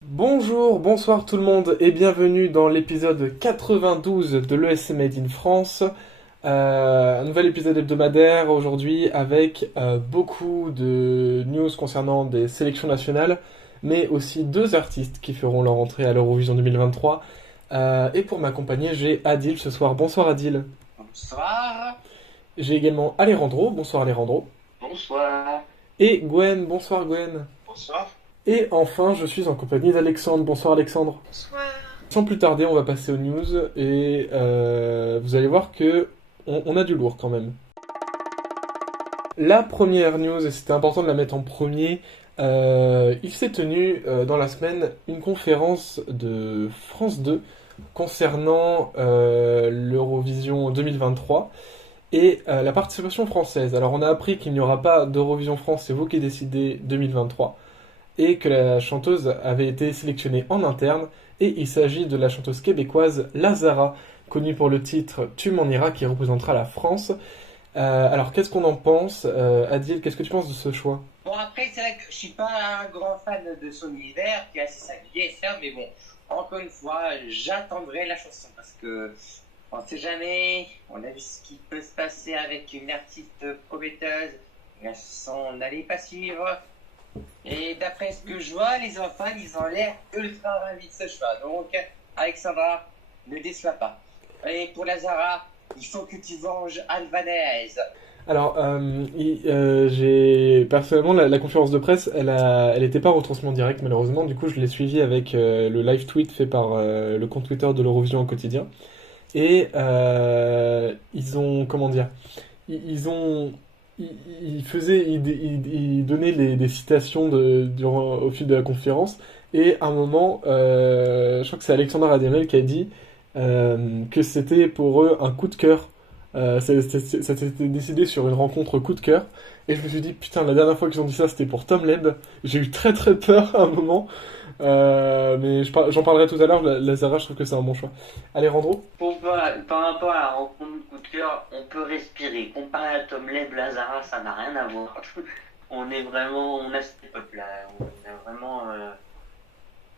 Bonjour, bonsoir tout le monde et bienvenue dans l'épisode 92 de l'ESC Made in France. Un nouvel épisode hebdomadaire aujourd'hui avec beaucoup de news concernant des sélections nationales, mais aussi deux artistes qui feront leur entrée à l'Eurovision 2023. Et pour m'accompagner, j'ai Adil ce soir. Bonsoir Adil. Bonsoir. J'ai également Alejandro. Bonsoir Alejandro. Bonsoir. Et Gwen. Bonsoir Gwen. Bonsoir. Et enfin, je suis en compagnie d'Alexandre. Bonsoir Alexandre. Bonsoir. Sans plus tarder, on va passer aux news et vous allez voir que on a du lourd quand même. La première news, et c'était important de la mettre en premier, il s'est tenu dans la semaine une conférence de France 2 concernant l'Eurovision 2023 et la participation française. Alors on a appris qu'il n'y aura pas d'Eurovision France, c'est vous qui décidez 2023, et que la chanteuse avait été sélectionnée en interne, et il s'agit de la chanteuse québécoise Lazara, connue pour le titre Tu m'en iras, qui représentera la France. Alors qu'est-ce qu'on en pense Adil, qu'est-ce que tu penses de ce choix? Bon, après, c'est vrai que je suis pas un grand fan de son univers, qui est assez singulier, certes, mais bon, encore une fois, j'attendrai la chanson parce que on sait jamais, on a vu ce qui peut se passer avec une artiste prometteuse, la chanson n'allait pas suivre. Et d'après ce que je vois, les enfants, ils ont l'air ultra ravis de ce choix. Donc, Alexandra, ne déçois pas. Et pour Lazara, il faut que tu venges Albanese. Alors, j'ai personnellement la conférence de presse, elle était pas retransmise en direct malheureusement. Du coup, je l'ai suivie avec le live tweet fait par le compte Twitter de l'Eurovision au quotidien. Et ils ont, comment dire, ils ont, ils donnaient des citations au fil de la conférence. Et à un moment, je crois que c'est Alexandre Radamel qui a dit que c'était pour eux un coup de cœur. Ça s'était décidé sur une rencontre coup de cœur. Et je me suis dit, putain, la dernière fois qu'ils ont dit ça, c'était pour Tom Leb. J'ai eu très très peur à un moment. Mais j'en parlerai tout à l'heure. Lazara, je trouve que c'est un bon choix. Alejandro? Par rapport à la rencontre coup de cœur, on peut respirer. Comparé à Tom Leb, Lazara, ça n'a rien à voir. On a cette époque-là. On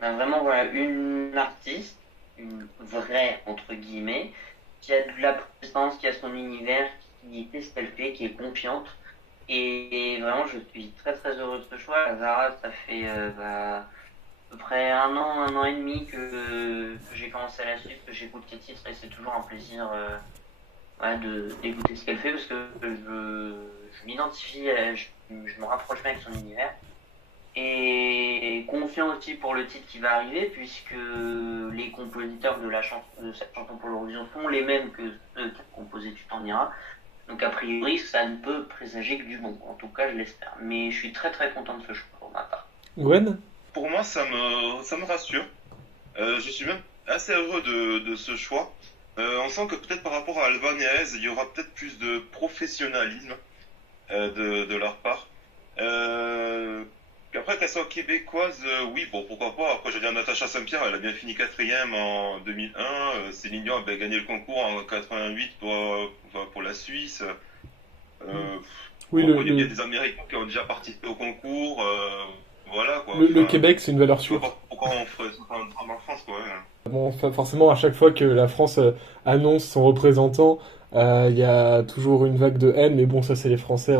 a vraiment voilà, une artiste, une vraie, entre guillemets, qui a de la présence, qui a son univers, qui fait ce qu'elle fait, qui est confiante. Et vraiment, je suis très très heureux de ce choix. Lazara, ça fait à peu près un an et demi que j'ai commencé à la suivre, que j'écoute ses titres et c'est toujours un plaisir d'écouter ce qu'elle fait parce que je m'identifie, je me rapproche bien avec son univers. Et confiant aussi pour le titre qui va arriver puisque les compositeurs de cette chanson pour l'Eurovision sont les mêmes que ceux qui ont composé Tu t'en iras. Donc a priori ça ne peut présager que du bon, en tout cas je l'espère. Mais je suis très très content de ce choix pour ma part. Gwen? Pour moi, ça me rassure. Je suis même assez heureux de ce choix. On sent que peut-être par rapport à Albanese, il y aura peut-être plus de professionnalisme de leur part. Après, qu'elle soit québécoise, oui, bon, pourquoi pas. Après, je veux dire, Natacha Saint-Pierre, elle a bien fini 4e en 2001. Céline Dion avait gagné le concours en 88 pour la Suisse. Oui, Bon, il y a des Américains qui ont déjà participé au concours. Voilà, quoi. le Québec, c'est une valeur Je vois sûre. pas pourquoi on ferait ça en France, quoi. Ouais. Bon, forcément, à chaque fois que la France annonce son représentant, il y a toujours une vague de haine, mais bon, ça c'est les Français,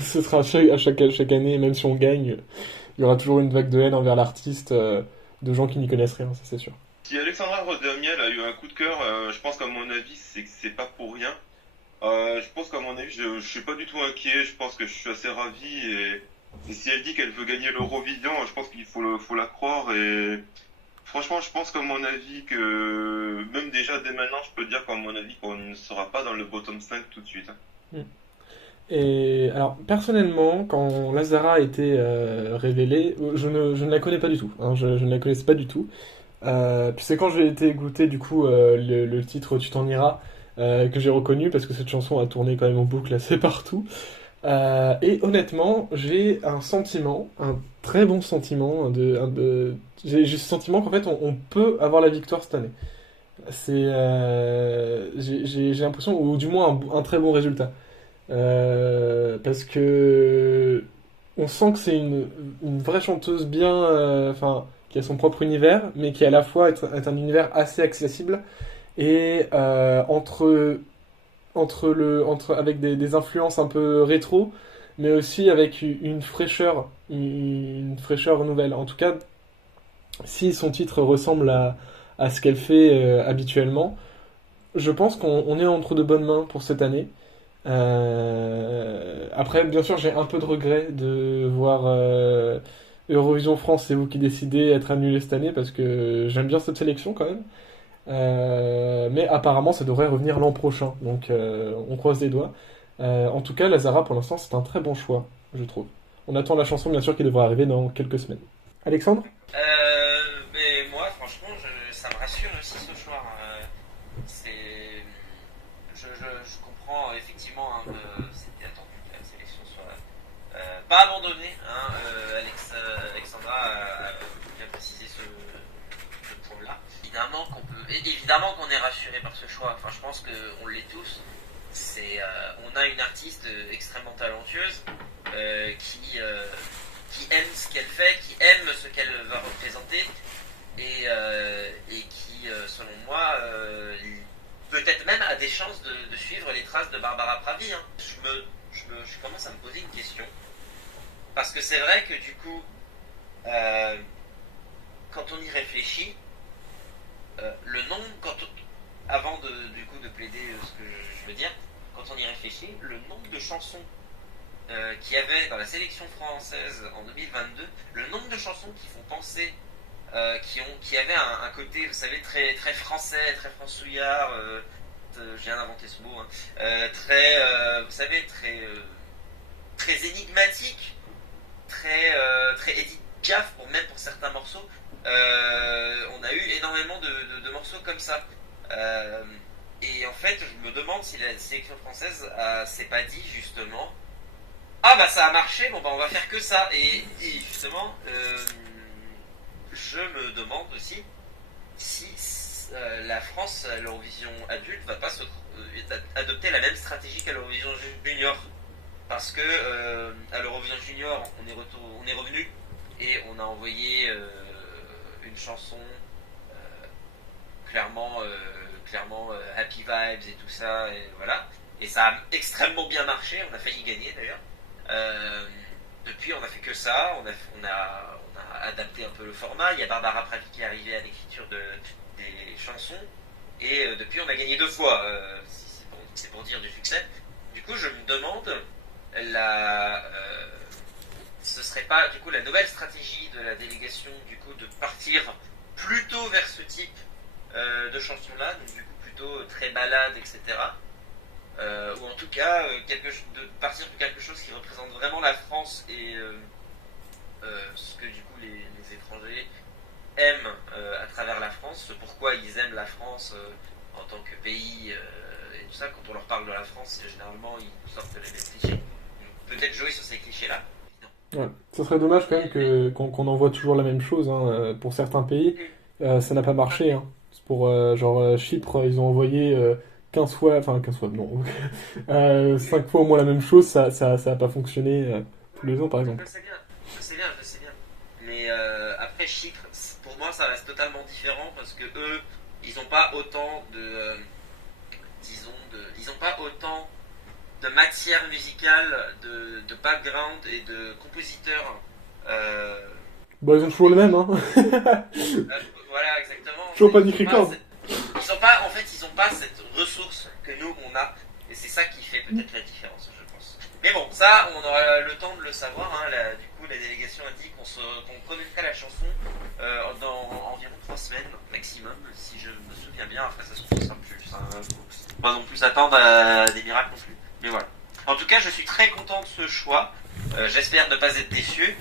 ce sera chaque année, même si on gagne, il y aura toujours une vague de haine envers l'artiste, de gens qui n'y connaissent rien, ça c'est sûr. Si Alexandra Rodamiel a eu un coup de cœur, je pense qu'à mon avis, c'est que c'est pas pour rien. Je pense qu'à mon avis, je suis pas du tout inquiet, je pense que je suis assez ravi et si elle dit qu'elle veut gagner l'Eurovision, je pense qu'il faut la croire et franchement, je pense qu'à mon avis que même déjà dès maintenant, je peux dire qu'à mon avis qu'on ne sera pas dans le bottom 5 tout de suite. Et alors, personnellement, quand Lazara a été révélée, je ne la connais pas du tout, hein, je ne la connaissais pas du tout. Puis c'est quand j'ai été écouter du coup le titre Tu t'en iras que j'ai reconnu parce que cette chanson a tourné quand même en boucle assez partout. Et honnêtement, j'ai un sentiment, un très bon sentiment, j'ai ce sentiment qu'en fait on peut avoir la victoire cette année. J'ai l'impression, ou du moins un très bon résultat. Parce que on sent que c'est une vraie chanteuse bien, enfin, qui a son propre univers, mais qui à la fois est un univers assez accessible et avec des influences un peu rétro, mais aussi avec une fraîcheur nouvelle. En tout cas, si son titre ressemble à ce qu'elle fait habituellement, je pense qu'on est entre de bonnes mains pour cette année. Après, bien sûr, j'ai un peu de regret de voir Eurovision France, c'est vous qui décidez, être annulé cette année parce que j'aime bien cette sélection quand même. Mais apparemment, ça devrait revenir l'an prochain, donc on croise les doigts. En tout cas, Lazara, pour l'instant, c'est un très bon choix, je trouve. On attend la chanson, bien sûr, qui devrait arriver dans quelques semaines. Alexandre? Mais moi, franchement, ça me rassure aussi ce choix. Je comprends effectivement hein, que c'était attendu que la sélection soit pas abandonnée. Hein, Alexandra a bien précisé ce point-là. Évidemment qu'on est rassuré par ce choix. Enfin, je pense qu'on l'est tous. On a une artiste extrêmement talentueuse qui aime ce qu'elle fait, qui aime ce qu'elle va représenter et qui, selon moi, peut-être même a des chances de suivre les traces de Barbara Pravi. Hein. Je commence à me poser une question. Parce que c'est vrai que du coup, quand on y réfléchit, le nombre, avant de plaider ce que je veux dire, quand on y réfléchit, le nombre de chansons qu'il y avait dans la sélection française en 2022, le nombre de chansons qui font penser, qui avaient un côté, vous savez, très, très français, très francouillard, je viens d'inventer ce mot, hein, vous savez, très énigmatique, très Edith Piaf, même pour certains morceaux. On a eu énormément de morceaux comme ça. Et en fait, je me demande si la sélection française s'est pas dit justement ah bah ça a marché, bon bah on va faire que ça. Et justement, je me demande aussi si la France à l'Eurovision adulte va pas adopter la même stratégie qu'à l'Eurovision junior. Parce que à l'Eurovision junior, on est revenu et on a envoyé une chanson clairement happy vibes et tout ça, et voilà. Et ça a extrêmement bien marché, on a failli gagner d'ailleurs. Depuis, on a fait que ça, on a adapté un peu le format. Il y a Barbara Pravi qui est arrivée à l'écriture des chansons, et depuis, on a gagné 2 fois. C'est pour dire du succès. Du coup, je me demande, ce serait pas du coup la nouvelle stratégie de la délégation du coup de partir plutôt vers ce type de chansons-là, donc du coup plutôt très balade, etc. Ou en tout cas de partir de quelque chose qui représente vraiment la France et ce que du coup les étrangers aiment à travers la France, pourquoi ils aiment la France en tant que pays et tout ça. Quand on leur parle de la France, généralement ils nous sortent les mêmes clichés. Peut-être jouer sur ces clichés-là. Ouais. Ça serait dommage quand même qu'on envoie toujours la même chose hein. Pour certains pays, ça n'a pas marché. Hein. C'est pour genre Chypre, ils ont envoyé 15 fois, non, 5 fois au moins la même chose, ça a pas fonctionné tous les ans par exemple. Je sais bien. Mais après Chypre, pour moi ça reste totalement différent parce que eux, ils n'ont pas autant ils ont pas autant de matière musicale, de background et de compositeurs. Bon, ils ont toujours le même, hein. Voilà, exactement. Toujours pas Nick Record. Ils ont pas cette ressource que nous on a, et c'est ça qui fait peut-être la différence, je pense. Mais bon, ça, on aura le temps de le savoir. Hein. Du coup, la délégation a dit qu'on connaîtrait la chanson dans environ 3 semaines maximum, si je me souviens bien. Après, ça se trouve, ça sera plus. Faut pas non plus s'attendre à des miracles non plus. Mais voilà. En tout cas, je suis très content de ce choix. J'espère ne pas être déçu.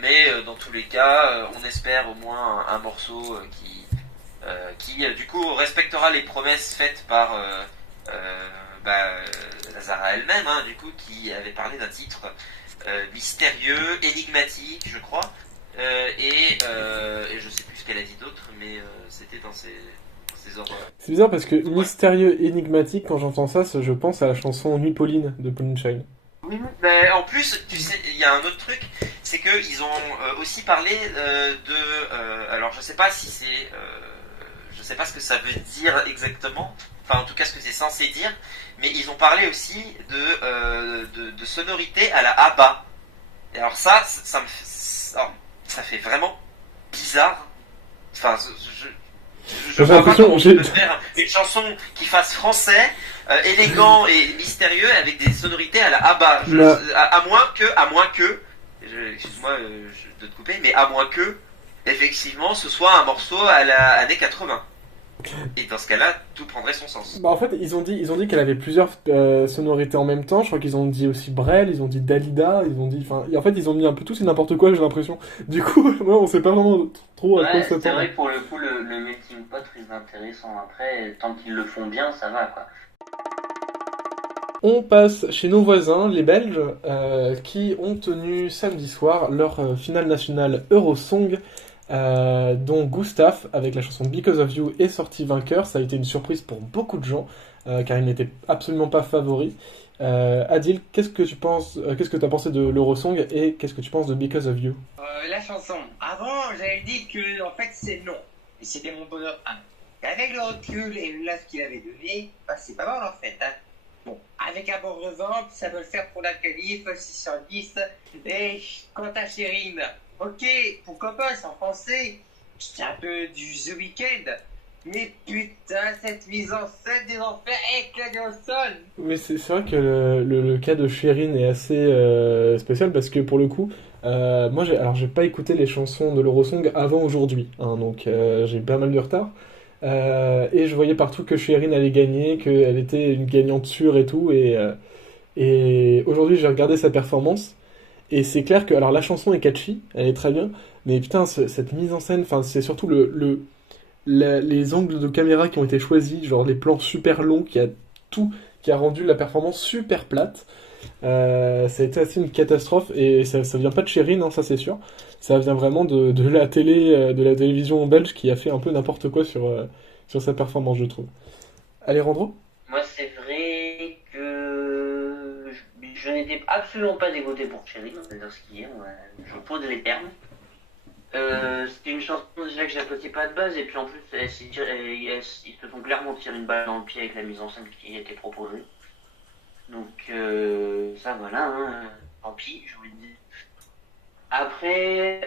Mais dans tous les cas, on espère au moins un morceau qui du coup respectera les promesses faites par Lazara elle-même, hein, du coup, qui avait parlé d'un titre mystérieux, énigmatique, je crois, et je sais plus ce qu'elle a dit d'autre, mais c'était dans ces ces horreurs. C'est bizarre parce que mystérieux, énigmatique, quand j'entends ça, je pense à la chanson Nuit Pauline de Pauline Shine. Oui, mais en plus, tu sais, il y a un autre truc, c'est que ils ont aussi parlé alors je sais pas si c'est, je sais pas ce que ça veut dire exactement, enfin en tout cas ce que c'est censé dire, mais ils ont parlé aussi de sonorité à la ABBA. Et alors ça fait vraiment bizarre. Enfin, je J'ai vois pas l'impression- comment j'ai- tu peux faire une chanson qui fasse français, élégant et mystérieux avec des sonorités à la ABBA. Bah. À moins que, excuse-moi de te couper, mais à moins que, effectivement, ce soit un morceau à la année 80. Et dans ce cas-là, tout prendrait son sens. Bah, en fait, ils ont dit qu'elle avait plusieurs sonorités en même temps. Je crois qu'ils ont dit aussi Brel, ils ont dit Dalida, ils ont dit. Enfin, et en fait, ils ont mis un peu tout et n'importe quoi, j'ai l'impression. Du coup, ouais, on sait pas vraiment trop à quoi Ouais, c'est s'attendre. vrai que pour le coup, le melting pot très intéressant. Après, tant qu'ils le font bien, ça va quoi. On passe chez nos voisins, les Belges, qui ont tenu samedi soir leur finale nationale Eurosong, dont Gustave, avec la chanson Because of You, est sorti vainqueur. Ça a été une surprise pour beaucoup de gens, car il n'était absolument pas favori. Adil, qu'est-ce que tu as pensé de l'Eurosong et qu'est-ce que tu penses de Because of You? La chanson. Avant, j'avais dit que en fait c'est non. Et c'était mon bonheur 1. Et avec le recul et l'âge qu'il avait donné, bah, c'est pas mal en fait. Hein. Bon, avec un bon revente, ça doit le faire pour la qualif, 6 sur 10. Et quant à Chérine, ok, pourquoi pas, c'est en français. C'est un peu du The Weeknd. Mais putain, cette mise en scène des enfers avec la Johnson. Mais c'est vrai que le cas de Chérine est assez spécial parce que pour le coup, moi j'ai pas écouté les chansons de l'Eurosong avant aujourd'hui, hein, donc j'ai pas mal de retard. Et je voyais partout que Chérine allait gagner, qu'elle était une gagnante sûre et tout. Et aujourd'hui j'ai regardé sa performance et c'est clair que alors la chanson est catchy, elle est très bien, mais putain cette mise en scène, enfin c'est surtout les angles de caméra qui ont été choisis, genre les plans super longs, qui a rendu la performance super plate. Ça a été assez une catastrophe et ça vient pas de Chérine, hein, ça c'est sûr. Ça vient vraiment de la télé, de la télévision belge qui a fait un peu n'importe quoi sur sa performance, je trouve. Alejandro? Moi, c'est vrai que je n'étais absolument pas dégoûté pour Cherry, on va dire ce qui est, je pose les termes. C'était une chanson déjà que j'appréciais pas de base, et puis en plus, ils se sont clairement tiré une balle dans le pied avec la mise en scène qui était proposée. Donc, ça voilà, hein, tant pis, je vous le dis. Après,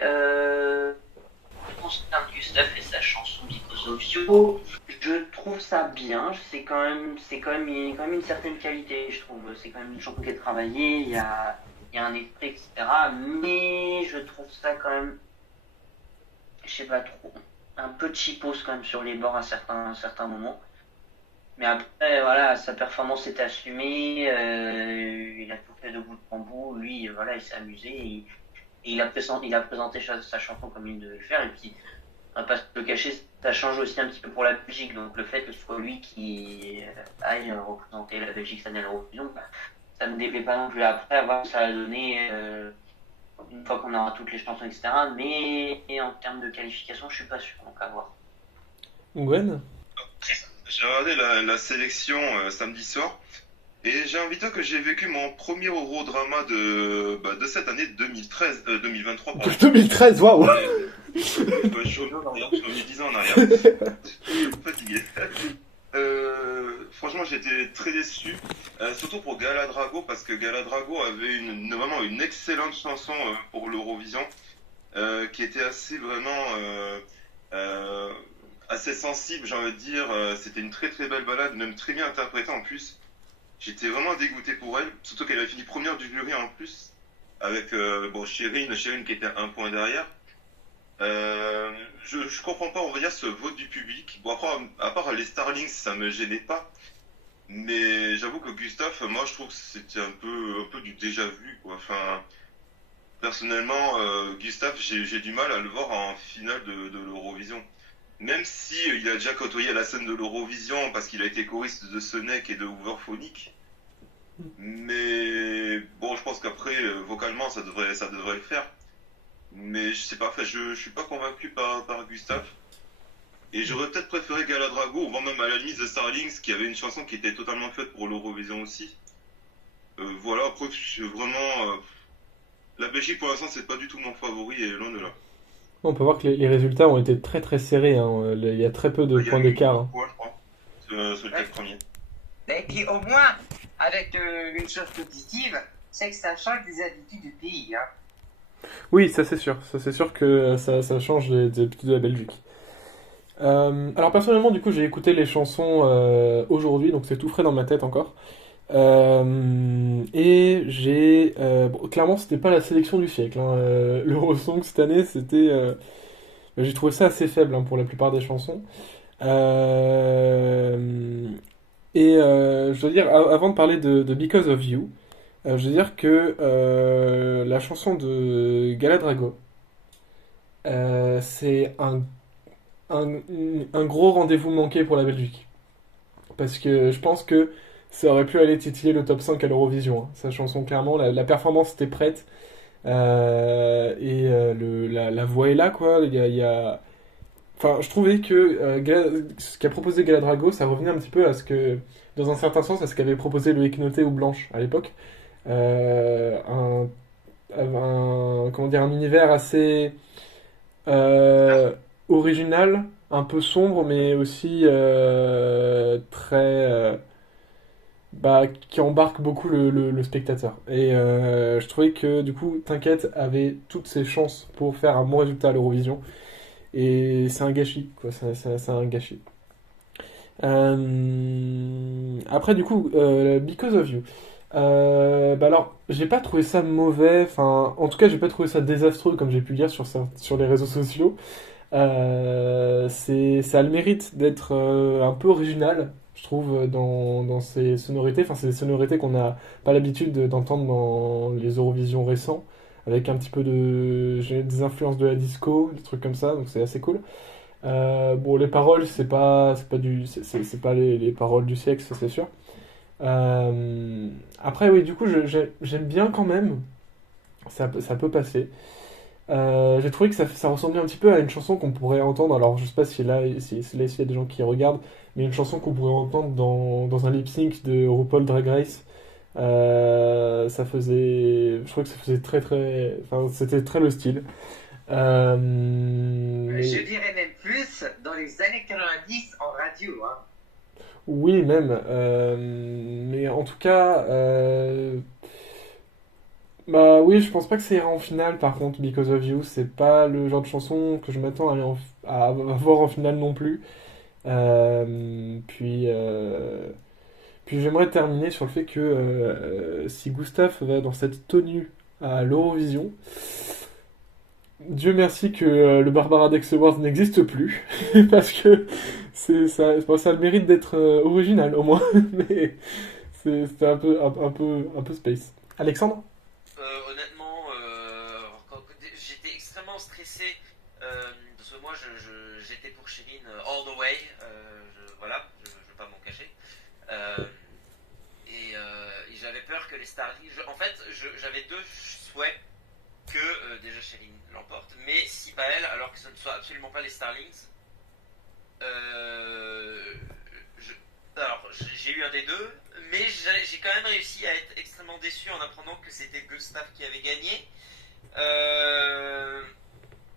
concernant Gustave et sa chanson Because of You, je trouve ça bien. C'est quand même une certaine qualité, je trouve. C'est quand même une chanson qui est travaillée, il y a un esprit, etc. Mais je trouve ça quand même, je sais pas trop, un peu cheapos quand même sur les bords à certains moments. Mais après, voilà, sa performance est assumée, il a tout fait de bout en bout, lui, voilà, il s'est amusé, et il a présenté sa chanson comme il devait le faire, et puis, on va pas se le cacher, ça change aussi un petit peu pour la Belgique, donc le fait que ce soit lui qui aille représenter la Belgique cette année à l'Eurovision, bah, ça me déplaît pas non plus. Après, à voir ça a donné, une fois qu'on aura toutes les chansons, etc. Mais en termes de qualification, je suis pas sûr, donc à voir. Gwen? J'ai regardé la sélection samedi soir et j'ai envie de dire que j'ai vécu mon premier Eurodrama de cette année 2023. Pardon. 2013, waouh! Je suis revenu 10 ans en arrière. Je suis fatigué. Franchement, j'étais très déçu, surtout pour Gala Drago, parce que Gala Drago avait vraiment une excellente chanson pour l'Eurovision, qui était assez sensible, j'ai envie de dire. C'était une très très belle balade, même très bien interprétée en plus. J'étais vraiment dégoûté pour elle, surtout qu'elle a fini première du jury en plus, avec Chérine qui était un point derrière. Je comprends pas, on va dire, ce vote du public. Bon, après, à part les Starlings, ça me gênait pas. Mais j'avoue que Gustave, moi, je trouve que c'était un peu du déjà vu, quoi. Enfin, personnellement, Gustave, j'ai du mal à le voir en finale de l'Eurovision. Même si il a déjà côtoyé la scène de l'Eurovision parce qu'il a été choriste de Sonic et de Hooverphonic. Mais bon, je pense qu'après, vocalement, ça devrait le faire. Mais je sais pas, enfin, je suis pas convaincu par Gustave. Et j'aurais peut-être préféré Galadrago, ou même à la limite The Starlings, qui avait une chanson qui était totalement faite pour l'Eurovision aussi. Voilà, après, vraiment, la Belgique pour l'instant, c'est pas du tout mon favori, et loin de là. On peut voir que les résultats ont été très très serrés, hein. Il y a très peu de Il y a points eu d'écart, 8 hein. points, je crois, sur les 4 premiers. Et puis au moins, avec une chose positive, c'est que ça change des habitudes du pays. Hein. Oui, ça c'est sûr. Ça c'est sûr que ça change des habitudes de la Belgique. Alors personnellement, du coup, j'ai écouté les chansons aujourd'hui, donc c'est tout frais dans ma tête encore. Et bon, clairement, c'était pas la sélection du siècle, hein. L'Eurosong cette année, j'ai trouvé ça assez faible, hein, pour la plupart des chansons. Euh, je dois dire, avant de parler de Because of You, je veux dire que la chanson de Galadrago, c'est un, un gros rendez-vous manqué pour la Belgique. Parce que je pense que ça aurait pu aller titiller le top 5 à l'Eurovision, hein. Sa chanson, clairement, la performance était prête. La voix est là, quoi. Enfin, je trouvais que ce qu'a proposé Galadrago, ça revenait un petit peu à ce que, dans un certain sens, à ce qu'avait proposé Loïc Noté ou Blanche à l'époque. Euh, un, comment dire, un univers assez euh, original, un peu sombre, mais aussi très, bah, qui embarque beaucoup le spectateur. Et je trouvais que du coup, T'inquiète avait toutes ses chances pour faire un bon résultat à l'Eurovision. Et c'est un gâchis, quoi. C'est un gâchis. Après, du coup, Because of You. Bah alors, j'ai pas trouvé ça mauvais. Enfin, en tout cas, j'ai pas trouvé ça désastreux, comme j'ai pu lire sur les réseaux sociaux. Ça a le mérite d'être un peu original, je trouve, dans ses sonorités. Enfin, c'est des sonorités qu'on n'a pas l'habitude d'entendre dans les Eurovisions récents, avec un petit peu des influences de la disco, des trucs comme ça, donc c'est assez cool. Bon, les paroles, c'est pas les paroles du siècle, ça c'est sûr. Après, oui, du coup, j'aime bien quand même. Ça peut passer. J'ai trouvé que ça ressemblait un petit peu à une chanson qu'on pourrait entendre. Alors, je sais pas s'il y a des gens qui regardent, mais une chanson qu'on pourrait entendre dans un lip sync de RuPaul Drag Race. Je trouvais que ça faisait enfin, c'était très le style. Je dirais même plus dans les années 90 en radio. Hein. Oui, même. Mais en tout cas, bah oui, je pense pas que ça ira en finale. Par contre, Because of You, c'est pas le genre de chanson que je m'attends à voir en finale non plus. Euh, puis, euh, Puis j'aimerais terminer sur le fait que si Gustave va dans cette tenue à l'Eurovision, Dieu merci que le Barbara Dex Award n'existe plus, parce que ça a le mérite d'être original au moins, mais c'est un peu space. Alexandre? Honnêtement, j'étais extrêmement stressé parce que moi j'étais pour Chirine all the way. Voilà, je vais pas m'en cacher. Euh, et j'avais peur que les Starlings. En fait, j'avais deux souhaits que déjà Chirine l'emporte, mais si pas elle, alors que ce ne soit absolument pas les Starlings. Euh, je- alors, j'ai eu un des deux, mais j'ai quand même réussi à être extrêmement déçu en apprenant que c'était Gustav qui avait gagné. Euh,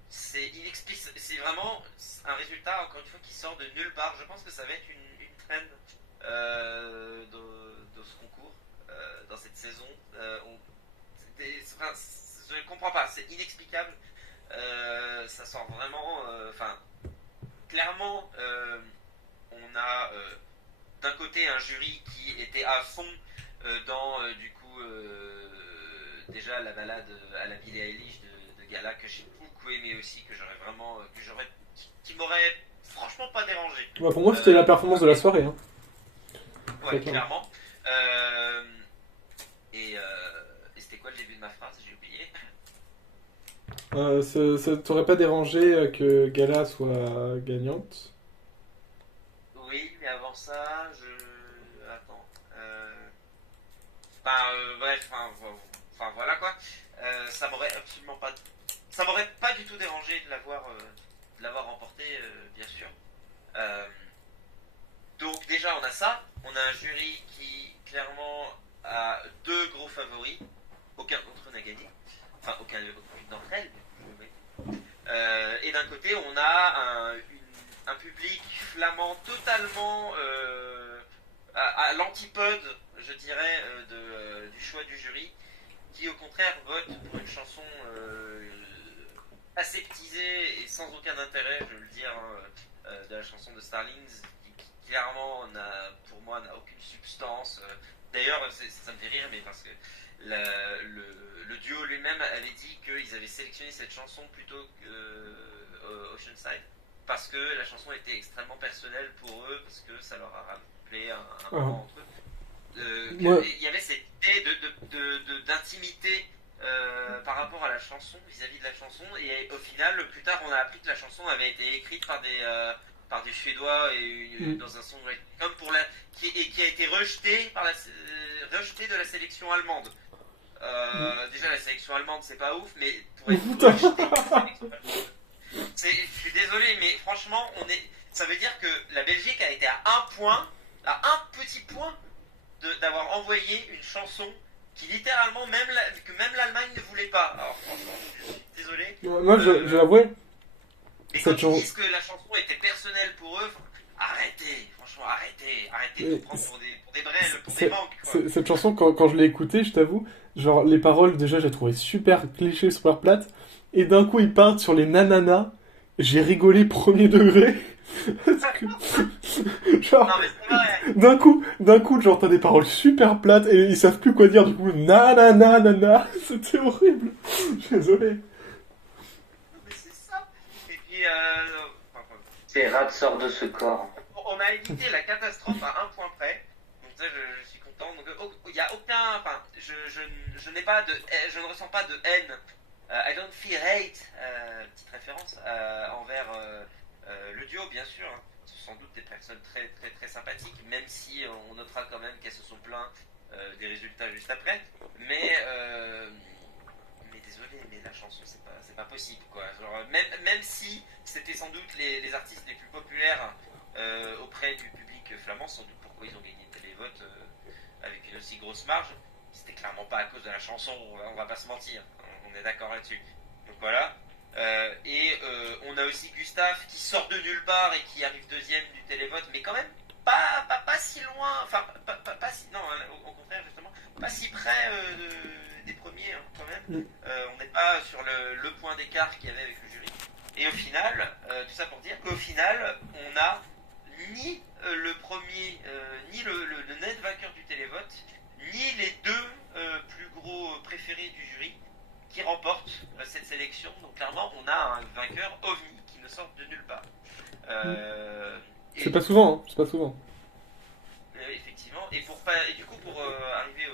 c'est inexplicable, c'est vraiment un résultat, encore une fois, qui sort de nulle part. Je pense que ça va être une trend de ce concours, dans cette saison. Enfin, je ne comprends pas, c'est inexplicable. Ça sort vraiment. Enfin, clairement, on a d'un côté un jury qui était à fond dans du coup déjà la balade à la Billie Eilish de Gala que j'ai beaucoup aimé aussi, que j'aurais vraiment qui m'aurait franchement pas dérangé. Ouais, pour moi, c'était la performance de la soirée, hein. Ouais, clairement. Euh, et c'était quoi le début de ma phrase? J'ai oublié. Ça t'aurait pas dérangé que Gala soit gagnante? Oui, mais avant ça, attends. Enfin, bref, enfin, voilà quoi. Ça m'aurait absolument pas. Ça m'aurait pas du tout dérangé de l'avoir remporté, bien sûr. Euh, donc déjà on a ça, on a un jury qui clairement a deux gros favoris, aucun d'entre eux n'a gagné, enfin aucune d'entre elles. Et d'un côté on a un public flamand totalement à l'antipode, je dirais, du choix du jury, qui au contraire vote pour une chanson aseptisée et sans aucun intérêt, je veux le dire, de la chanson de Starlings, qui clairement, pour moi, n'a aucune substance. D'ailleurs, ça me fait rire, mais parce que le duo lui-même avait dit qu'ils avaient sélectionné cette chanson plutôt que Oceanside, parce que la chanson était extrêmement personnelle pour eux, parce que ça leur a rappelé un moment entre eux. Il y avait cette idée d'intimité par rapport à la chanson, vis-à-vis de la chanson, et au final, plus tard, on a appris que la chanson avait été écrite par des Suédois et dans un songwriting comme qui a été rejetée de la sélection allemande. Déjà, la sélection allemande, c'est pas ouf, mais pour être rejetée de la sélection allemande, je suis désolé, mais franchement, ça veut dire que la Belgique a été à un petit point d'avoir envoyé une chanson qui littéralement, que même l'Allemagne ne voulait pas. Alors franchement, je suis désolé. Moi, je l'avouais. Et quand ils disent que la chanson était personnelle pour eux, arrêtez, franchement, arrêtez de prendre pour des brels, pour des manques. Quoi. Cette chanson, quand je l'ai écoutée, je t'avoue, genre les paroles, déjà, j'ai trouvé super cliché, super plate. Et d'un coup, ils partent sur les nananas. J'ai rigolé premier degré. Genre, non, mais c'est vrai. d'un coup, genre, t'as des paroles super plates et ils savent plus quoi dire, du coup, nanana, c'était horrible. Je suis désolé. Non, mais c'est ça. Et puis, Ces rats sortent de ce corps. on a évité la catastrophe à un point près. Donc ça, je suis content. Donc, il y a aucun, enfin, je ne ressens pas de haine. I don't feel hate, petite référence envers le duo, bien sûr. Hein. Ce sont sans doute des personnes très, très, très sympathiques, même si on notera quand même qu'elles se sont plaintes des résultats juste après. Mais désolé, mais la chanson, c'est pas possible, quoi. Genre, même si c'était sans doute les artistes les plus populaires auprès du public flamand, sans doute pourquoi ils ont gagné le télévote avec une aussi grosse marge, c'était clairement pas à cause de la chanson, on va pas se mentir. On est d'accord là-dessus. Donc voilà. On a aussi Gustave qui sort de nulle part et qui arrive deuxième du télévote, mais quand même pas si loin, enfin pas si, non, au contraire justement, pas si près des premiers hein, quand même. On n'est pas sur le point d'écart qu'il y avait avec le jury. Et au final, tout ça pour dire qu'au final, on a ni le premier, ni le net vainqueur du télévote, ni les deux plus gros préférés du jury qui remporte cette sélection. Donc clairement, on a un vainqueur ovni qui ne sort de nulle part. C'est pas souvent, hein. C'est pas souvent. Effectivement. Et du coup, pour arriver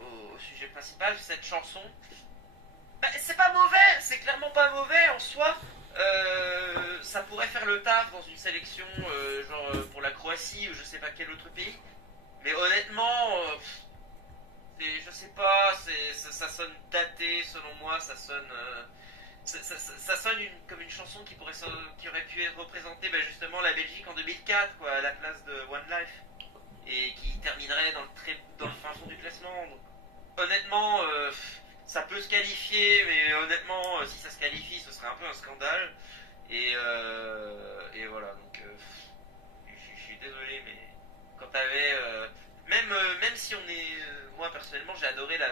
au sujet principal, cette chanson, c'est pas mauvais, c'est clairement pas mauvais en soi. Ça pourrait faire le taf dans une sélection genre pour la Croatie ou je sais pas quel autre pays. Mais honnêtement, je sais pas, ça sonne daté selon moi, ça sonne comme une chanson qui aurait pu représenter justement la Belgique en 2004, quoi, à la place de One Life, et qui terminerait dans le fin fond du classement. Donc, honnêtement, ça peut se qualifier, mais honnêtement, si ça se qualifie, ce serait un peu un scandale. Et voilà, donc je suis désolé, mais quand t'avais même si moi personnellement j'ai adoré la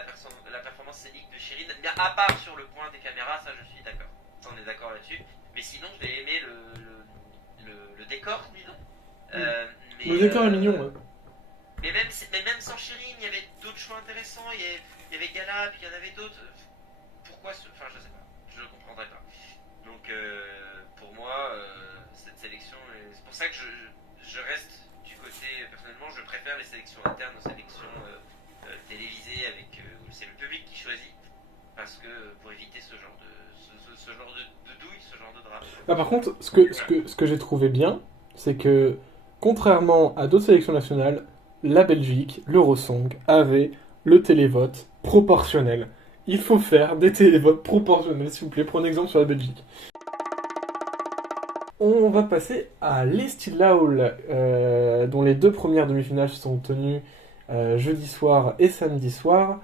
performance scénique de Shirin, mais à part sur le point des caméras, ça je suis d'accord, ça on est d'accord là-dessus, mais sinon j'ai aimé le décor, disons. Le décor est mignon, ouais. Mais même sans Shirin, il y avait d'autres choix intéressants, il y avait Gala, puis il y en avait d'autres. Pourquoi enfin je sais pas, je ne comprendrais pas. Donc pour moi, cette sélection, c'est pour ça que je reste du côté, personnellement, je préfère les sélections internes aux sélections télévisées où c'est le public qui choisit, parce que pour éviter ce genre de douille, ce genre de drame. Par contre, ce que j'ai trouvé bien, c'est que contrairement à d'autres sélections nationales, la Belgique, l'Eurosong, avait le télévote proportionnel. Il faut faire des télévotes proportionnels, s'il vous plaît. Prenez exemple sur la Belgique. On va passer à l'Estilaul, dont les 2 premières demi-finales sont tenues jeudi soir et samedi soir.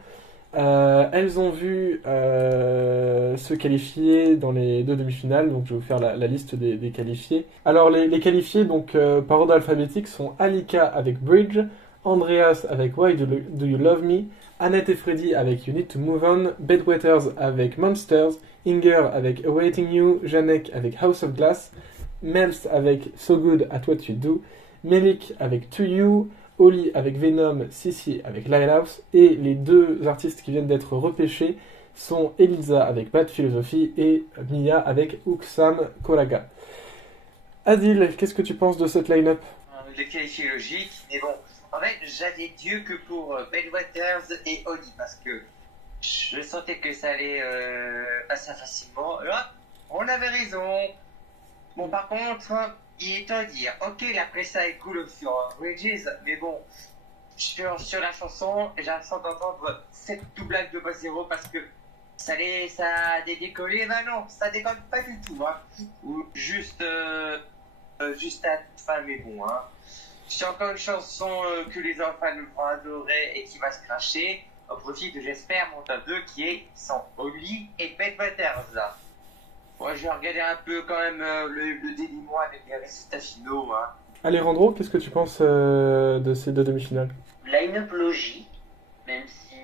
Elles ont vu se qualifier dans les 2 demi-finales, donc je vais vous faire la liste des qualifiés. Alors les qualifiés donc par ordre alphabétique sont Alika avec Bridge, Andreas avec Why Do You Love Me, Annette et Freddy avec You Need to Move On, Bedweters avec Monsters, Inger avec Awaiting You, Janek avec House of Glass, Mels avec So Good at What You Do, Melik avec To You, Oli avec Venom, Sissi avec Lighthouse, et les 2 artistes qui viennent d'être repêchés sont Elisa avec Bad Philosophy et Mia avec Uksam Koraga. Adil, qu'est-ce que tu penses de cette line-up? Les qualifiés logiques, mais bon, en fait, j'avais Dieu que pour Bedweters et Oli, parce que je sentais que ça allait passer facilement. Là, on avait raison. Bon, par contre, il est temps de dire, ok, la presta est cool sur Bridges, mais bon, sur la chanson, j'ai l'impression d'entendre cette doublage de bas zéro parce que ça a décollé. Ben non, ça décolle pas du tout, hein. Ou juste à la fin, mais bon, hein. C'est encore une chanson que les enfants vont adorer et qui va se cracher. Au profit de, j'espère, mon top 2 qui est sans Oli et Bedweters, là. Moi, je vais regarder un peu quand même le dénouement avec les résultats finaux. Hein. Alejandro, qu'est-ce que tu penses de ces 2 demi-finales? Line-up logique, même si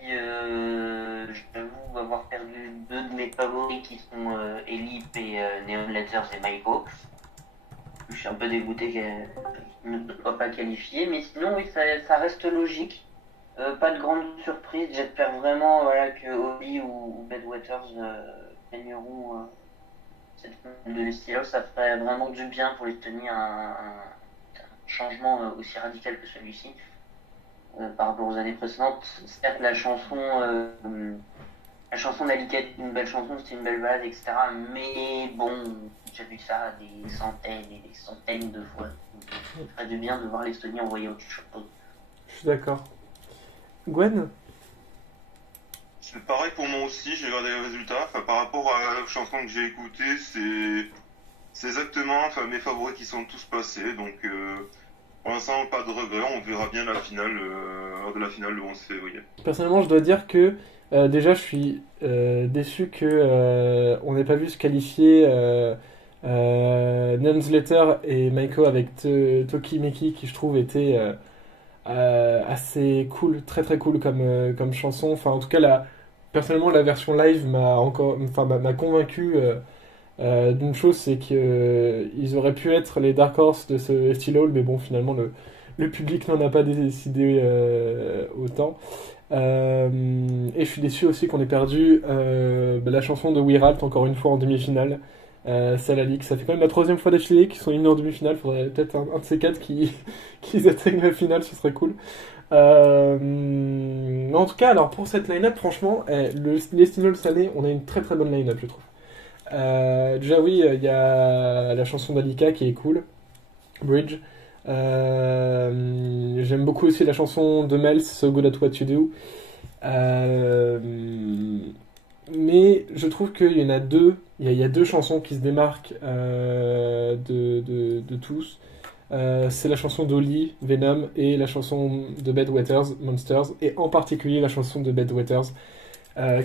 j'avoue avoir perdu 2 de mes favoris qui sont Elip et Neon Letters et Maiko. Je suis un peu dégoûté qu'elle ne soit pas qualifiée, mais sinon, oui, ça reste logique. Pas de grande surprise. J'espère vraiment que Oli ou Bedweters gagneront. Cette de l'Estilaul, ça ferait vraiment du bien pour les tenir un changement aussi radical que celui-ci par rapport aux années précédentes. Certes, la chanson d'Alika est une belle chanson, c'est une belle balade, etc. Mais bon, j'ai vu ça des centaines et des centaines de fois. Ça ferait du bien de voir l'Estonie envoyer autre chose. Je suis d'accord. Gwen? C'est pareil pour moi aussi, j'ai regardé les résultats. Enfin, par rapport à la chanson que j'ai écoutée, c'est exactement mes favoris qui sont tous passés. Donc pour l'instant, pas de regret. On verra bien la finale lors de la finale le 11 février. Personnellement, je dois dire que déjà, je suis déçu que on n'ait pas vu se qualifier Newsletter et Maiko avec Toki Meki, qui je trouve était assez cool, très très cool comme chanson. Enfin, en tout cas, personnellement, la version live m'a convaincu d'une chose, c'est qu'ils auraient pu être les Dark Horse de ce Estilaul, mais bon, finalement, le public n'en a pas décidé autant. Et je suis déçu aussi qu'on ait perdu la chanson de Wiralt encore une fois en demi-finale. Salalik, ça fait quand même la 3e fois d'affilée qu'ils sont éliminés en demi-finale. Faudrait peut-être un de ces 4 qui atteignent la finale, ce serait cool. En tout cas, alors pour cette line-up, franchement, l'Estilaul cette année, on a une très très bonne line-up, je trouve. Déjà, oui, il y a la chanson d'Alika qui est cool, Bridge. J'aime beaucoup aussi la chanson de Mels, So Good at What You Do. Mais je trouve qu'il y en a 2. Il y a 2 chansons qui se démarquent de tous. C'est la chanson d'Oli, Venom, et la chanson de Bedweters, Monsters, et en particulier la chanson de Bedweters,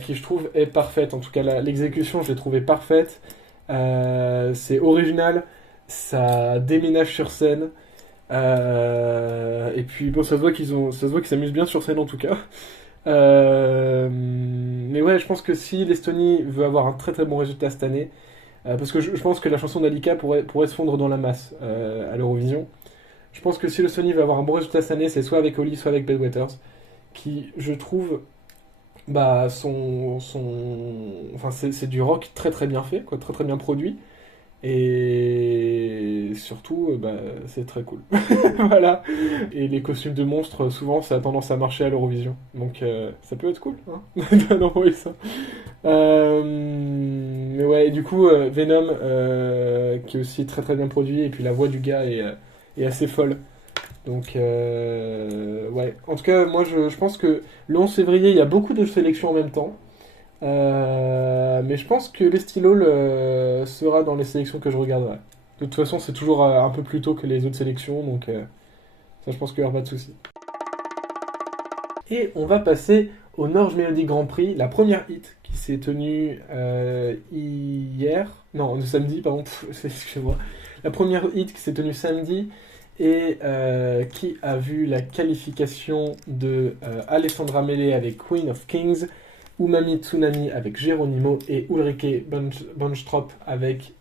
qui je trouve est parfaite. En tout cas, l'exécution, je l'ai trouvée parfaite. C'est original, ça déménage sur scène. Et puis bon, ça se voit qu'ils s'amusent bien sur scène en tout cas. Mais ouais, je pense que si l'Estonie veut avoir un très très bon résultat cette année, parce que je pense que la chanson d'Alika pourrait se fondre dans la masse à l'Eurovision. Je pense que si l'Estonie veut avoir un bon résultat cette année, c'est soit avec Oli, soit avec Bedweters, qui, je trouve, enfin, c'est du rock très très bien fait, quoi, très très bien produit. Et surtout, c'est très cool. Voilà. Et les costumes de monstres, souvent, ça a tendance à marcher à l'Eurovision. Donc, ça peut être cool, hein, d'envoyer ça. Mais ouais, et du coup, Venom, qui est aussi très très bien produit, et puis la voix du gars est assez folle. Donc, ouais. En tout cas, moi, je pense que le 11 février, il y a beaucoup de sélections en même temps. Mais je pense que l'Estilaul sera dans les sélections que je regarderai. De toute façon, c'est toujours un peu plus tôt que les autres sélections, donc ça, je pense qu'il n'y aura pas de souci. Et on va passer au Norge Melody Grand Prix, la première hit qui s'est tenue le samedi, pardon, excusez-moi. La première hit qui s'est tenue samedi et qui a vu la qualification de Alessandra Mele avec Queen of Kings, Umami Tsunami avec Geronimo et Ulrike Brandstrop avec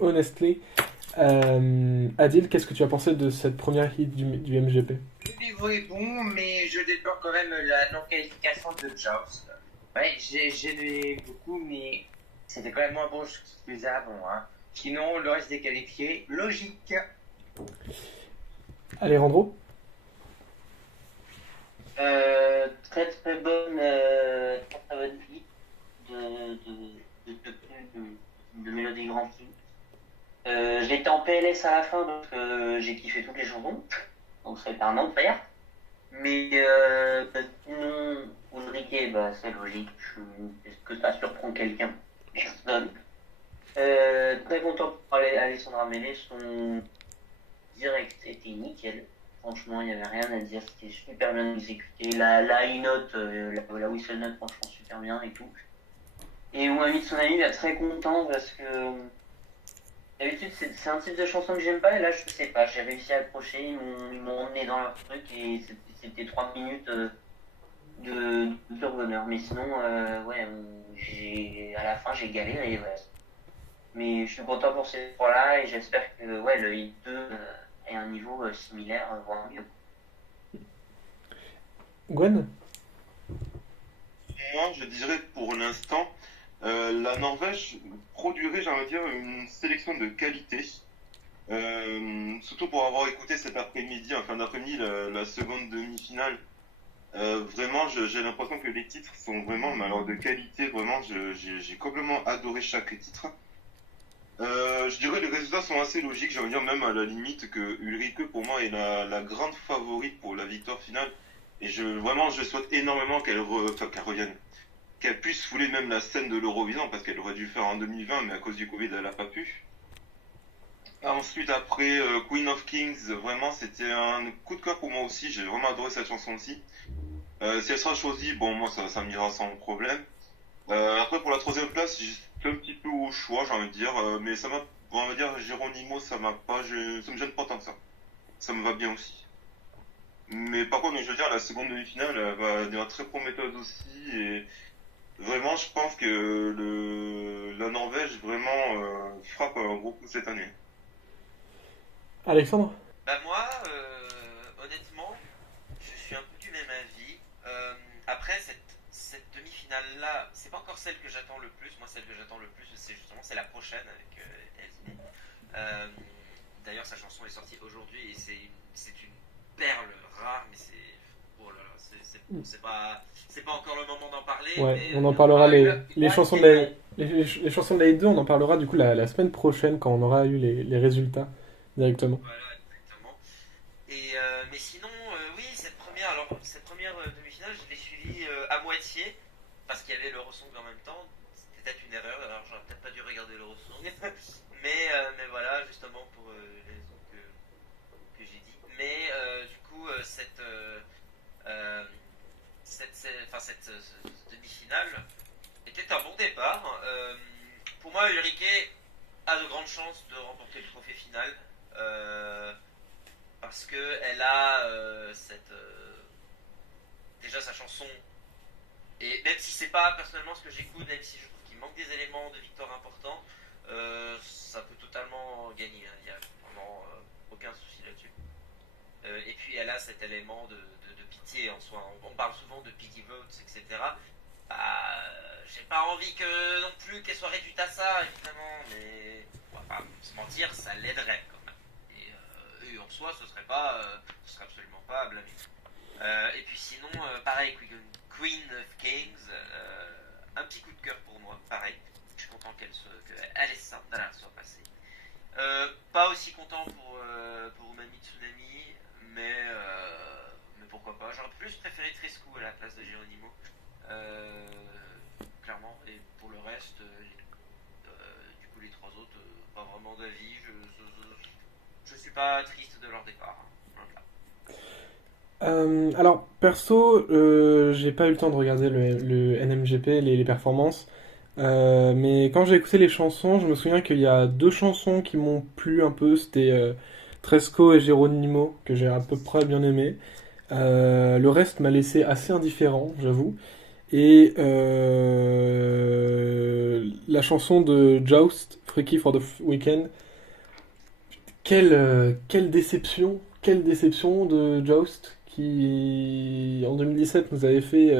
Honestly. Adil, qu'est-ce que tu as pensé de cette première hit du MGP? Le niveau est bon, mais je déplore quand même la non-qualification de Jones. Ouais, j'ai beaucoup, mais c'était quand même moins bon que ce que faisait avant. Hein. Sinon, le reste des qualifiés, logique. Alejandro? Très très bonne hit de Mélodie Grand Prix. J'étais en PLS à la fin donc j'ai kiffé toutes les chansons, donc ça a été un enfer. Mais sinon, Ulrike, c'est logique. Est-ce que ça surprend quelqu'un? Personne. Très content pour Alessandra Mele, son direct était nickel. Franchement, il n'y avait rien à dire, c'était super bien exécuté. La high note, la whistle note, franchement, super bien et tout. Et Umami Tsunami, très content parce que d'habitude, c'est un type de chanson que j'aime pas, et là, je sais pas, j'ai réussi à accrocher, ils m'ont emmené dans leur truc, et c'était 3 minutes de pur bonheur. Mais sinon, à la fin, j'ai galéré, ouais. Mais je suis content pour ces trois-là, et j'espère que le hit 2 ait un niveau similaire, voire mieux. Gwen? Moi, je dirais pour l'instant, la Norvège produirait, j'ai envie de dire, une sélection de qualité. Surtout pour avoir écouté cet après-midi, en fin d'après-midi, la seconde demi-finale. Vraiment, j'ai l'impression que les titres sont vraiment, mais alors de qualité, vraiment, j'ai complètement adoré chaque titre. Je dirais que les résultats sont assez logiques, j'ai envie de dire même à la limite que Ulrike pour moi est la grande favorite pour la victoire finale. Et vraiment, je souhaite énormément qu'elle revienne. Qu'elle puisse fouler même la scène de l'Eurovision, parce qu'elle aurait dû le faire en 2020, mais à cause du Covid, elle n'a pas pu. Ensuite, après Queen of Kings, vraiment, c'était un coup de cœur pour moi aussi. J'ai vraiment adoré cette chanson aussi. Si elle sera choisie, bon, moi, ça m'ira sans problème. Après, pour la troisième place, j'étais un petit peu au choix, j'ai envie de dire. Mais on va dire, Geronimo, ça me gêne pas tant que ça. Ça me va bien aussi. Mais par contre, je veux dire, la seconde demi-finale, elle va devenir très prometteuse aussi. Et vraiment, je pense que la Norvège vraiment frappe un gros coup cette année. Alexandre? Moi, honnêtement, je suis un peu du même avis. Après, cette demi-finale-là, c'est pas encore celle que j'attends le plus. Moi, celle que j'attends le plus, c'est la prochaine avec Elsine. D'ailleurs, sa chanson est sortie aujourd'hui et c'est une perle rare, mais c'est... Oh là là, c'est pas encore le moment d'en parler. Ouais, mais, on en parlera les chansons de les chansons de la hit 2, on en parlera du coup la semaine prochaine quand on aura eu les résultats directement. Voilà, exactement. Mais sinon, oui, cette première demi-finale, je l'ai suivie à moitié parce qu'il y avait l'Eurosong en même temps. C'était peut-être une erreur, alors j'aurais peut-être pas dû regarder l'Eurosong. mais voilà, justement pour les raisons que j'ai dit. Mais du coup, cette demi-finale était un bon départ. Pour moi, Ulrike a de grandes chances de remporter le trophée final. Parce que elle a déjà sa chanson, et même si c'est pas personnellement ce que j'écoute, même si je trouve qu'il manque des éléments de victoire importants, ça peut totalement gagner, hein. Il n'y a vraiment aucun souci là-dessus. Et puis elle a cet élément de pitié en soi. On parle souvent de pity votes, etc. J'ai pas envie que non plus qu'elle soit réduite à ça, évidemment, mais on va pas se mentir, ça l'aiderait quand même. Et en soi, ce serait absolument pas à blâmer. Et puis sinon, pareil, Queen of Kings, un petit coup de cœur pour moi, pareil. Je suis content que Alessandra soit passée. Pas aussi content pour Umami Tsunami, mais pourquoi pas. J'aurais plus préféré Trescu à la place de Geronimo. Clairement. Et pour le reste, du coup, les trois autres, pas vraiment d'avis. suis pas triste de leur départ. Alors, perso, j'ai pas eu le temps de regarder le NMGP, les performances. Mais quand j'ai écouté les chansons, je me souviens qu'il y a deux chansons qui m'ont plu un peu. C'était Tresco et Geronimo, que j'ai à peu près bien aimé. Le reste m'a laissé assez indifférent, j'avoue. Et la chanson de Joust, Freaky for the Weekend, quelle déception de Joust, qui en 2017 nous avait fait,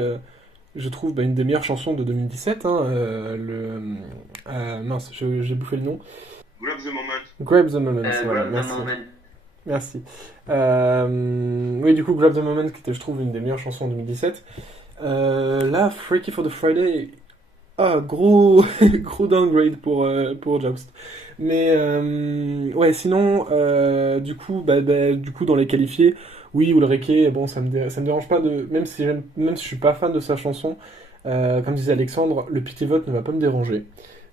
je trouve, une des meilleures chansons de 2017. Hein, mince, j'ai bouffé le nom. Grab the moment. Grab the Moment, voilà, Grab the merci. Moment. Merci. Oui, du coup, Grab the Moment, qui était, je trouve, une des meilleures chansons en 2017. Là, Freaky for the Friday, gros, gros downgrade pour Joust. Mais, ouais, sinon, du coup, dans les qualifiés, oui, Ulrike, bon, ça me dérange pas même si je suis pas fan de sa chanson, comme disait Alexandre, le pity vote ne va pas me déranger.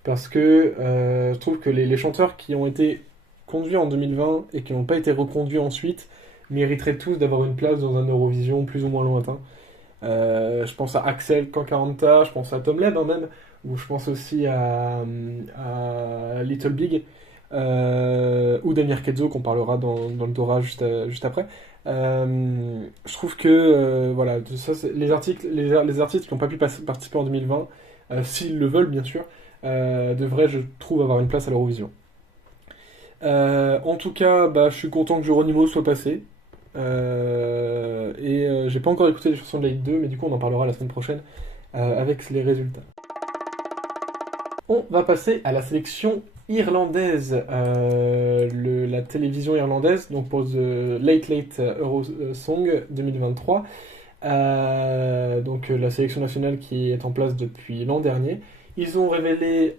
Parce que je trouve que les chanteurs qui ont été conduits en 2020 et qui n'ont pas été reconduits ensuite mériteraient tous d'avoir une place dans un Eurovision plus ou moins lointain. Je pense à Axel Kankaranta, je pense à Tom Leb, hein, même, ou je pense aussi à Little Big, ou Damir Ketzo, qu'on parlera dans le Dora juste après. Je trouve que voilà, ça, les artistes qui n'ont pas pu participer en 2020, s'ils le veulent bien sûr, devraient, je trouve, avoir une place à l'Eurovision. En tout cas, je suis content que Geronimo soit passé. J'ai pas encore écouté les chansons de Light 2, mais du coup on en parlera la semaine prochaine avec les résultats. On va passer à la sélection irlandaise, la télévision irlandaise, donc pour The Late Late Eurosong 2023. Donc la sélection nationale qui est en place depuis l'an dernier. Ils ont révélé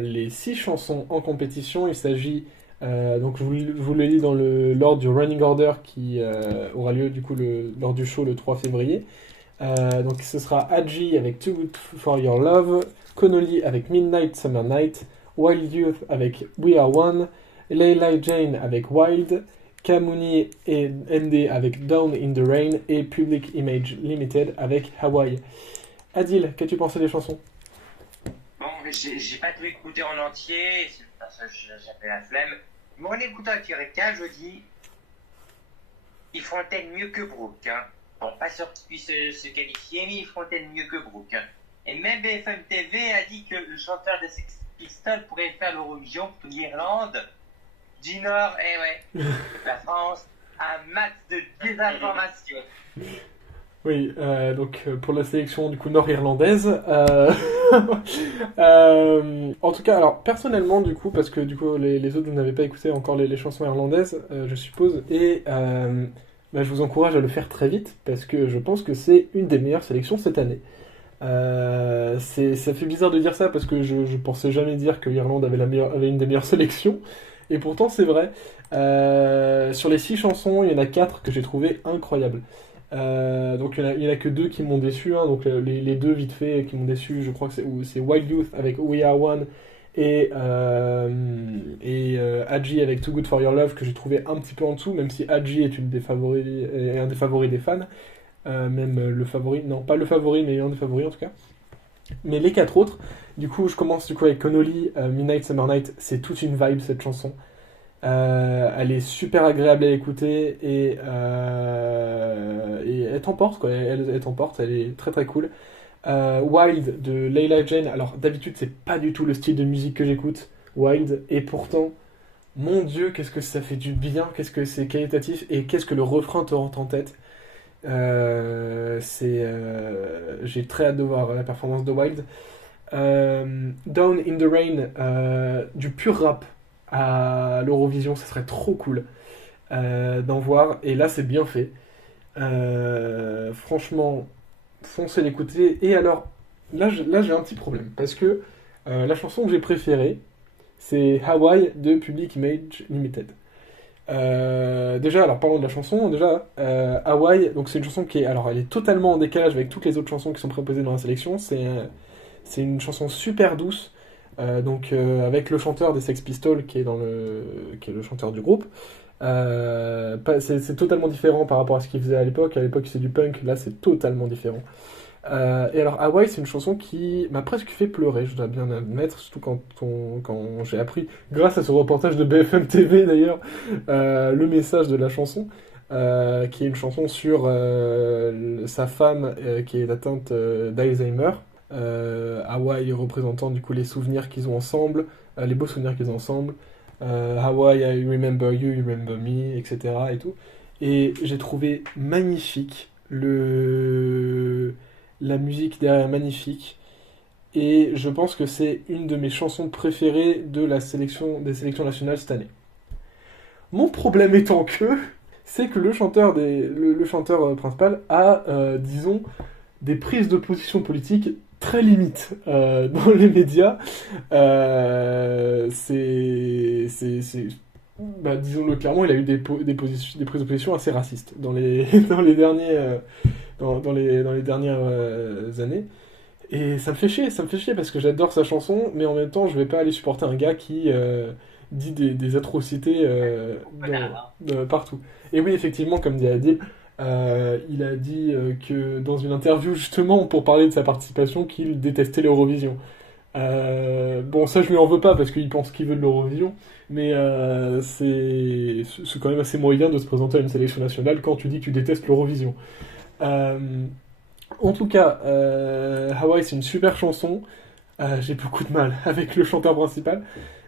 les 6 chansons en compétition. Il s'agit, donc je vous le lis dans l'ordre du Running Order qui aura lieu du coup lors du show le 3 février. Donc ce sera Adji avec Too Good For Your Love, Connolly avec Midnight Summer Night, Wild Youth avec We Are One, Layla Jane avec Wild, Kamuni et ND avec Down in the Rain et Public Image Limited avec Hawaii. Adil, qu'as-tu pensé des chansons? Bon, j'ai pas tout écouté en entier, c'est parce que j'avais la flemme. Mais en écoutant un Tireka, je dis, ils feront peut-être mieux que Brooke. Hein. Bon, pas sûr qu'ils puissent se qualifier, mais ils feront peut-être mieux que Brooke. Hein. Et même BFM TV a dit que le chanteur des Sex Pistols pourrait faire l'Eurovision pour l'Irlande du Nord. Eh ouais, la France a un max de désinformation. Oui, donc pour la sélection du coup nord-irlandaise. En tout cas, alors personnellement du coup, parce que du coup les autres vous n'avez pas écouté encore les chansons irlandaises, je suppose, et je vous encourage à le faire très vite parce que je pense que c'est une des meilleures sélections cette année. Ça fait bizarre de dire ça parce que je pensais jamais dire que l'Irlande avait une des meilleures sélections, et pourtant c'est vrai. Sur les 6 chansons, il y en a 4 que j'ai trouvé incroyables. Donc il y en a que 2 qui m'ont déçu, hein, donc les 2 vite fait qui m'ont déçu, je crois que c'est Wild Youth avec We Are One et Adji avec Too Good For Your Love que j'ai trouvé un petit peu en dessous, même si Adji est un des favoris des fans, même le favori, non pas le favori mais un des favoris en tout cas. Mais les 4 autres, du coup je commence avec Connolly, Midnight Summer Night, c'est toute une vibe cette chanson. Elle est super agréable à écouter et elle t'emporte quoi. Elle t'emporte, elle est très très cool. Wild de Layla Jane, alors d'habitude c'est pas du tout le style de musique que j'écoute, Wild, et pourtant, mon Dieu, qu'est-ce que ça fait du bien, qu'est-ce que c'est qualitatif et qu'est-ce que le refrain te rentre en tête. J'ai très hâte de voir la performance de Wild. Down in the Rain, du pur rap à l'Eurovision, ça serait trop cool d'en voir, et là c'est bien fait. Franchement, foncez l'écouter. Et alors, là j'ai un petit problème, parce que la chanson que j'ai préférée, c'est Hawaii de Public Image Limited. Déjà, alors parlons de la chanson. Déjà, Hawaii, donc c'est une chanson qui est, alors elle est totalement en décalage avec toutes les autres chansons qui sont proposées dans la sélection. C'est une chanson super douce. Avec le chanteur des Sex Pistols qui est le chanteur du groupe, C'est totalement différent par rapport à ce qu'il faisait à l'époque. À l'époque, c'est du punk, là, c'est totalement différent. Et alors, Hawaii, c'est une chanson qui m'a presque fait pleurer, je dois bien admettre, surtout quand j'ai appris, grâce à ce reportage de BFM TV d'ailleurs, le message de la chanson, qui est une chanson sur sa femme qui est atteinte d'Alzheimer. Hawaii représentant du coup les souvenirs qu'ils ont ensemble, les beaux souvenirs qu'ils ont ensemble. Hawaii, I remember you, you remember me, etc. et tout. Et j'ai trouvé magnifique la musique derrière magnifique. Et je pense que c'est une de mes chansons préférées des sélections nationales cette année. Mon problème étant que, c'est que le chanteur principal a, disons, des prises de position politique très limites dans les médias. Disons-le clairement, il a eu des prises de position assez racistes dans les, dans les dernières années. Et ça me fait chier parce que j'adore sa chanson, mais en même temps, je vais pas aller supporter un gars qui dit des atrocités partout. Et oui, effectivement, comme dit Adil, il a dit que dans une interview, justement, pour parler de sa participation, qu'il détestait l'Eurovision. Bon, ça, je lui en veux pas parce qu'il pense qu'il veut de l'Eurovision, mais c'est quand même assez moyen de se présenter à une sélection nationale quand tu dis que tu détestes l'Eurovision. En tout cas, Hawaii, c'est une super chanson. J'ai beaucoup de mal avec le chanteur principal.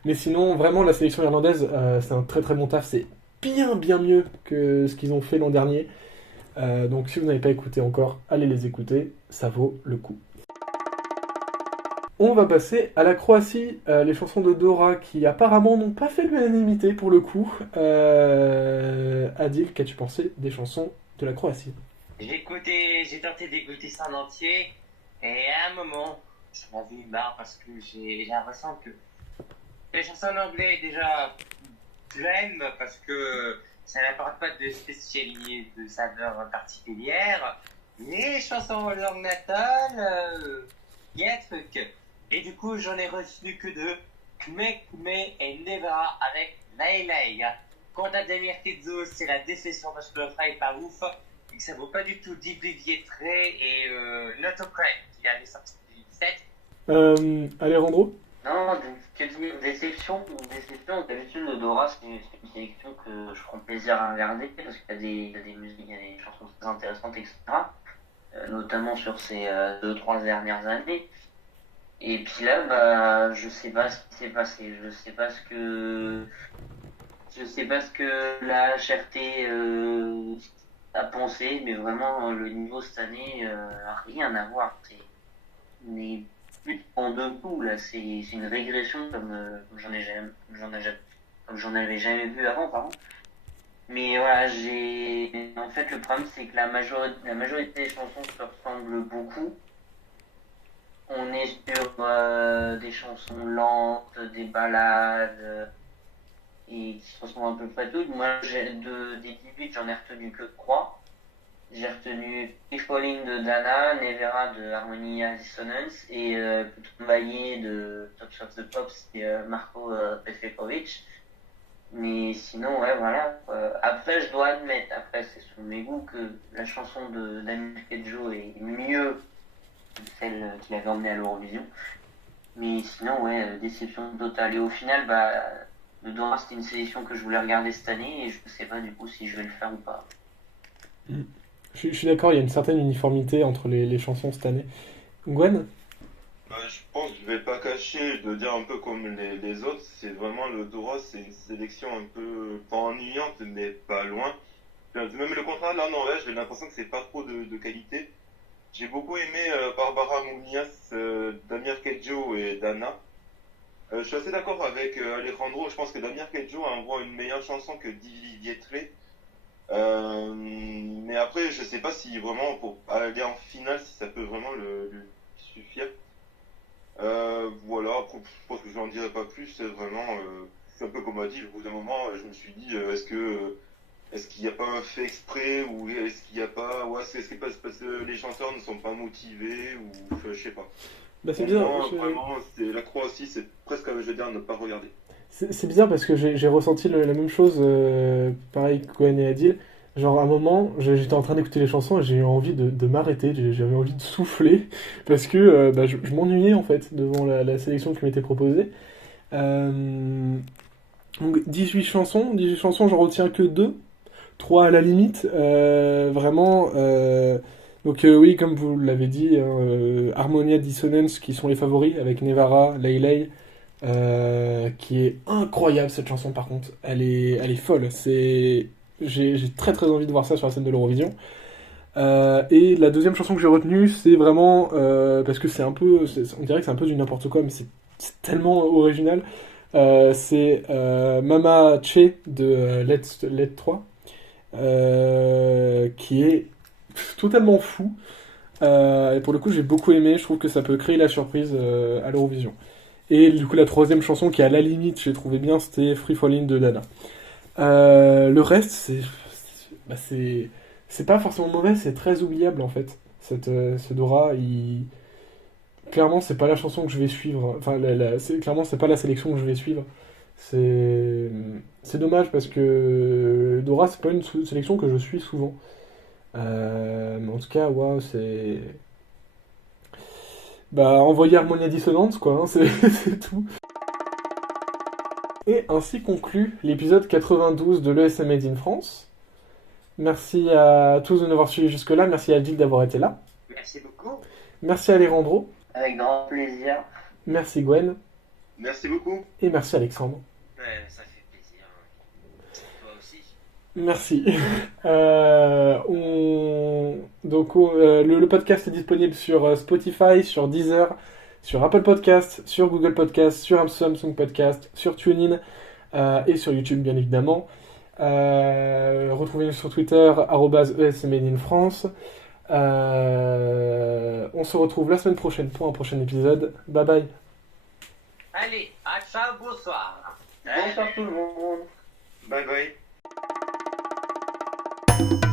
Mais sinon, vraiment, la sélection irlandaise, c'est un très très bon taf. C'est bien mieux que ce qu'ils ont fait l'an dernier. Donc si vous n'avez pas écouté encore, allez les écouter. Ça vaut le coup. On va passer à la Croatie. Les chansons de Dora qui apparemment n'ont pas fait l'unanimité pour le coup. Adil, qu'as-tu pensé des chansons de la Croatie ? J'ai tenté d'écouter ça en entier, et à un moment, j'en avais eu marre parce que j'ai l'impression que les chansons en anglais, déjà, j'aime parce que ça n'apporte pas de spécialité, de saveur particulière. Les chansons en langue natale, il y a un truc. Et du coup, j'en ai reçu que deux, Kme et Nevera avec Laylay. Quant à Damir Kedzos, c'est la déception parce que le refrain est pas ouf. Et que ça vaut pas du tout Deeply Vietre et Not Okay, qui avait sorti en 2017. Alejandro ? Non, que dire, déception. D'habitude, le Dora, c'est une sélection que je prends plaisir à regarder parce qu'il y a des musiques, il y a des chansons très intéressantes, etc. Notamment sur ces 2-3 dernières années. Et puis là, bah, je sais pas ce qui s'est passé. Je sais pas ce que la HRT à penser, mais vraiment le niveau cette année a rien à voir. On est plus en dessous là, c'est une régression comme j'en avais jamais vu avant, pardon. Mais voilà, en fait le problème c'est que la majorité des chansons se ressemblent beaucoup. On est sur des chansons lentes, des ballades et qui se ressemblent à peu près toutes. Moi, des 18, j'en ai retenu que 3. J'ai retenu Keep Falling de Dana, Nevera de Harmonia Dissonance et Putumbaye de Tops of the Pops et Marko Petrekovic. Mais sinon, ouais, voilà. Après, je dois admettre, c'est sous mes goûts, que la chanson de Damir Kedjo est mieux que celle qu'il avait emmenée à l'Eurovision. Mais sinon, ouais, déception totale. Et au final, le Dora, c'était une sélection que je voulais regarder cette année et je ne sais pas du coup si je vais le faire ou pas. Je suis d'accord, il y a une certaine uniformité entre les chansons cette année. Gwen ? Je pense que je vais pas cacher de dire un peu comme les autres. C'est vraiment le Dora, c'est une sélection un peu pas ennuyante, mais pas loin. Même le contrat de la Norvège, j'ai l'impression que c'est pas trop de qualité. J'ai beaucoup aimé Barbara Munias, Damir Kedjo et Dana. Je suis assez d'accord avec Alejandro. Je pense que Damir Kedjo envoie une meilleure chanson que Deeply Vietre. Mais après, je sais pas si vraiment pour aller en finale, si ça peut vraiment lui suffire. Voilà, après, je pense que je n'en dirai pas plus. C'est vraiment, c'est un peu comme a dit, au bout d'un moment, je me suis dit, est-ce qu'il n'y a pas un fait exprès ou est-ce qu'il n'y a pas, est-ce que parce que les chanteurs ne sont pas motivés ou je sais pas. Bah c'est bien. Vraiment, la Croatie, c'est presque, je vais dire, ne pas regarder. c'est bizarre parce que j'ai ressenti la même chose, pareil que Gwen et Adil. Genre, à un moment, j'étais en train d'écouter les chansons et j'ai eu envie de m'arrêter, j'avais envie de souffler parce que bah, je m'ennuyais en fait devant la sélection qui m'était proposée. Euh, donc 18 chansons, j'en retiens que 2, 3 à la limite. Vraiment. Donc oui, comme vous l'avez dit, hein, Harmonia Dissonance qui sont les favoris avec Nevara, Lay Lay, qui est incroyable cette chanson par contre. Elle est folle. J'ai très très envie de voir ça sur la scène de l'Eurovision. Et la deuxième chanson que j'ai retenue, c'est vraiment parce que on dirait que c'est un peu du n'importe quoi, mais c'est tellement original. C'est Mama Che de Let 3, qui est totalement fou. Et pour le coup, j'ai beaucoup aimé. Je trouve que ça peut créer la surprise à l'Eurovision. Et du coup, la troisième chanson qui est à la limite, j'ai trouvé bien, c'était Free Fallin' de Dana. Le reste, bah, c'est pas forcément mauvais, c'est très oubliable en fait. Ce Dora, clairement, c'est pas la chanson que je vais suivre. Enfin, clairement, c'est pas la sélection que je vais suivre. C'est, c'est dommage parce que Dora, c'est pas une sélection que je suis souvent. Mais en tout cas, waouh, c'est. Bah, envoyer Harmonia Dissonance, quoi, hein, c'est tout. Et ainsi conclut l'épisode 92 de l'ESM Made in France. Merci à tous de nous avoir suivis jusque-là. Merci à Adil d'avoir été là. Merci beaucoup. Merci à Alejandro. Avec grand plaisir. Merci Gwen. Merci beaucoup. Et merci Alexandre. Ouais, ça fait plaisir. Toi aussi. Merci. Donc, le podcast est disponible sur Spotify, sur Deezer, sur Apple Podcast, sur Google Podcast, sur Samsung Podcast, sur TuneIn et sur YouTube, bien évidemment. Retrouvez-nous sur Twitter, @ESMadeInFrance. On se retrouve la semaine prochaine pour un prochain épisode. Bye bye. Allez, à ciao, bonsoir. Bonsoir tout le monde. Bye bye.